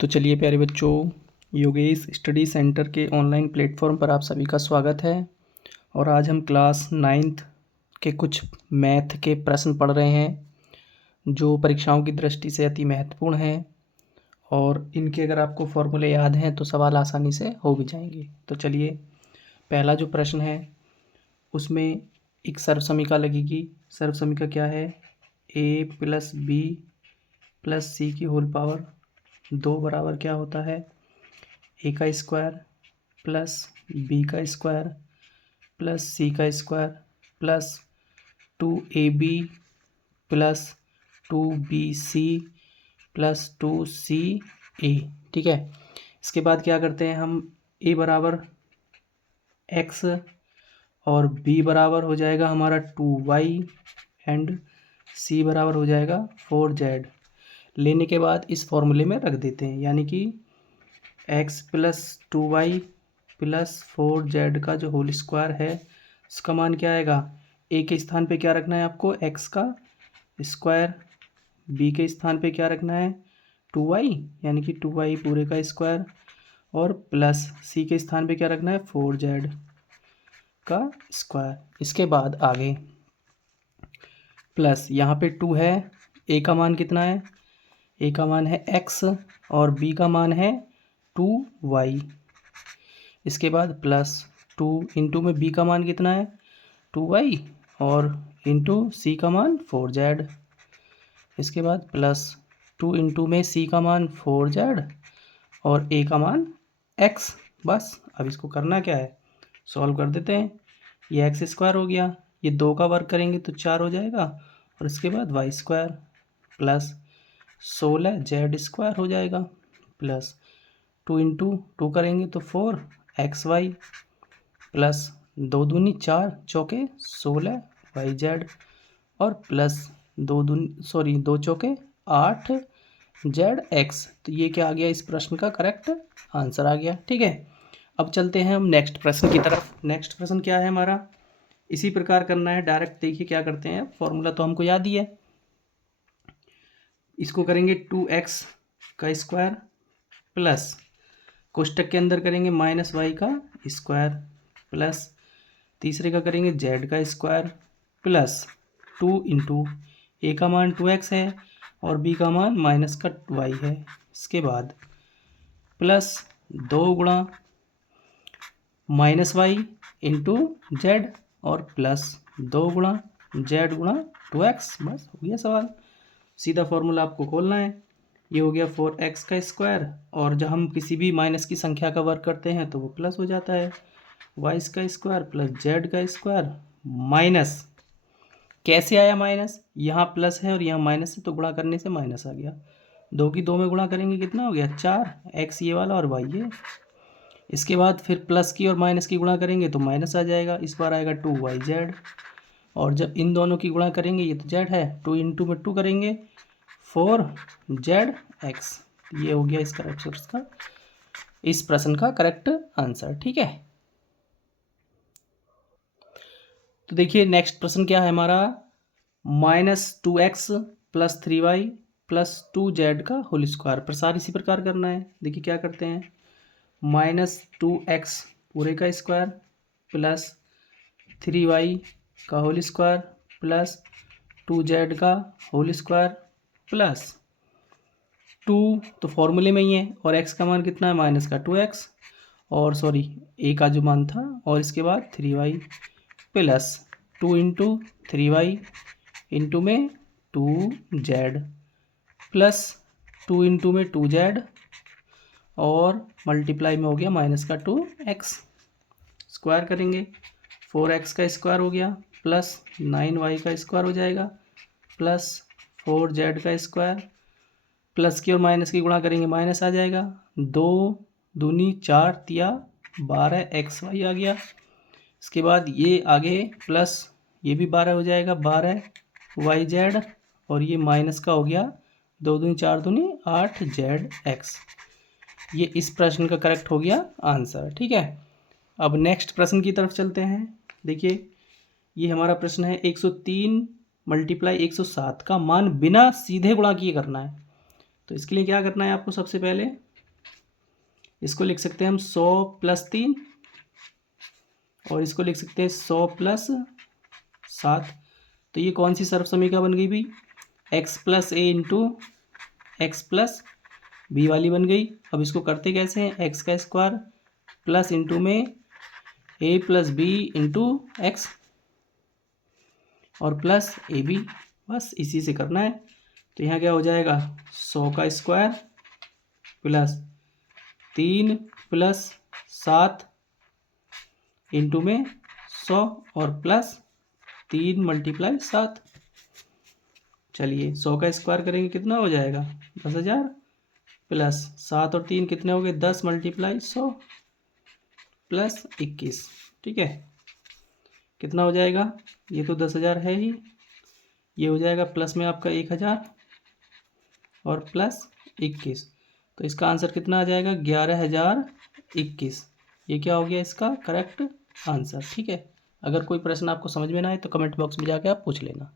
तो चलिए प्यारे बच्चों, योगेश स्टडी सेंटर के ऑनलाइन प्लेटफॉर्म पर आप सभी का स्वागत है। और आज हम क्लास 9th के कुछ मैथ के प्रश्न पढ़ रहे हैं जो परीक्षाओं की दृष्टि से अति महत्वपूर्ण हैं और इनके अगर आपको फॉर्मूले याद हैं तो सवाल आसानी से हो भी जाएंगे। तो चलिए, पहला जो प्रश्न है उसमें एक सर्वसमीका लगेगी। सर्वसमीका क्या है? a + b + c की होल पावर 2 बराबर क्या होता है? a का स्क्वायर प्लस b का स्क्वायर प्लस c का square plus 2ab plus 2bc plus 2ca। ठीक है, इसके बाद क्या करते हैं हम? a बराबर x और b बराबर हो जाएगा हमारा 2y एंड c बराबर हो जाएगा 4z। लेने के बाद इस फॉर्मूले में रख देते हैं, यानी कि x + 2y + 4z का जो होल स्क्वायर है उसका मान क्या आएगा? a के स्थान पे क्या रखना है आपको? x का स्क्वायर। b के स्थान पे क्या रखना है? 2y, यानी कि 2y पूरे का स्क्वायर। और प्लस c के स्थान पे क्या रखना है? 4z का स्क्वायर। इसके बाद आगे प्लस यहाँ पे 2 है। a का मान कितना है? a का मान है x और b का मान है 2y। इसके बाद प्लस 2 इंटू में b का मान कितना है? 2y और इंटू c का मान 4z। इसके बाद प्लस 2 इंटू में c का मान 4z और a का मान x। बस अब इसको करना क्या है? सॉल्व कर देते हैं। ये एक्स स्क्वायर हो गया, ये 2 का वर्ग करेंगे तो 4 हो जाएगा और इसके बाद वाई स्क्वायर प्लस 16z² हो जाएगा प्लस 2 इंटू 2 करेंगे तो 4xy प्लस 2 दूनी 4 चौके 16yz और प्लस 2 चौके 8zx। तो ये क्या आ गया? इस प्रश्न का करेक्ट आंसर आ गया। ठीक है, अब चलते हैं हम नेक्स्ट प्रश्न की तरफ। नेक्स्ट प्रश्न क्या है हमारा? इसी प्रकार करना है डायरेक्ट। देखिए क्या करते हैं, फॉर्मूला तो हमको याद ही है। इसको करेंगे 2x का स्क्वायर प्लस कोष्टक के अंदर करेंगे -y का स्क्वायर प्लस तीसरे का करेंगे z का स्क्वायर प्लस 2 इंटू a का मान 2x है और b का मान -y है। इसके बाद प्लस 2 गुणा -y इंटू z और प्लस 2 गुणा z गुणा 2x। बस हो गया सवाल। सीधा फॉर्मूला आपको खोलना है। ये हो गया 4x का स्क्वायर और जब हम किसी भी माइनस की संख्या का वर्ग करते हैं तो वो प्लस हो जाता है। y का स्क्वायर प्लस z का स्क्वायर माइनस, कैसे आया माइनस? यहाँ प्लस है और यहाँ माइनस है तो गुणा करने से माइनस आ गया। 2 की 2 में गुणा करेंगे कितना हो गया? 4, x ये वाला और y ये। इसके बाद फिर प्लस की और माइनस की गुणा करेंगे तो माइनस आ जाएगा। इस बार आएगा 2yz और जब इन दोनों की गुणा करेंगे, ये तो z है, 2 इंटू में 2 करेंगे 4zx। ये हो गया इसका इस प्रश्न का करेक्ट आंसर। ठीक है, तो देखिए नेक्स्ट प्रश्न क्या है हमारा? -2x + 3y + 2z का होल स्क्वायर। प्रसार इसी प्रकार करना है। देखिए क्या करते हैं, -2x पूरे का स्क्वायर प्लस 3y का होल स्क्वायर प्लस 2z का होल स्क्वायर प्लस 2, तो फॉर्मूले में ही है और x का मान कितना है? -2x और a का जो मान था, और इसके बाद 3y plus 2 into 3y into में 2z प्लस 2 इंटू में 2z और मल्टीप्लाई में हो गया -2x। स्क्वायर करेंगे 4x का स्क्वायर हो गया प्लस 9y का स्क्वायर हो जाएगा प्लस 4z का स्क्वायर प्लस की और माइनस की गुणा करेंगे माइनस आ जाएगा। 2 दूनी 4 तिया 12xy आ गया। इसके बाद ये आगे प्लस ये भी 12 हो जाएगा 12yz और ये माइनस का हो गया 2 दूनी 4 दूनी 8zx। ये इस प्रश्न का करेक्ट हो गया आंसर। ठीक है, अब नेक्स्ट प्रश्न की तरफ चलते हैं। देखिए ये हमारा प्रश्न है 103 × 107 का मान बिना सीधे गुणा किए करना है। तो इसके लिए क्या करना है आपको? सबसे पहले इसको लिख सकते हैं हम 100+3 और इसको लिख सकते हैं 100+7। तो ये कौन सी सर्वसमीका बन गई भाई? x+a इंटू x+b वाली बन गई। अब इसको करते कैसे हैं? x का स्क्वायर प्लस इंटू में a+b इंटू एक्स और प्लस ab, बस इसी से करना है। तो यहाँ क्या हो जाएगा? 100 का स्क्वायर प्लस 3+7 इंटू में 100 और प्लस 3 × 7। चलिए 100 का स्क्वायर करेंगे कितना हो जाएगा? 10,000 प्लस 7 और 3 कितने हो गए? 10 × 100 प्लस 21। ठीक है, कितना हो जाएगा? ये तो 10,000 है ही, ये हो जाएगा प्लस में आपका 1,000 और प्लस 21। तो इसका आंसर कितना आ जाएगा? 11,021। ये क्या हो गया इसका करेक्ट आंसर। ठीक है, अगर कोई प्रश्न आपको समझ में ना आए तो कमेंट बॉक्स में जाके आप पूछ लेना।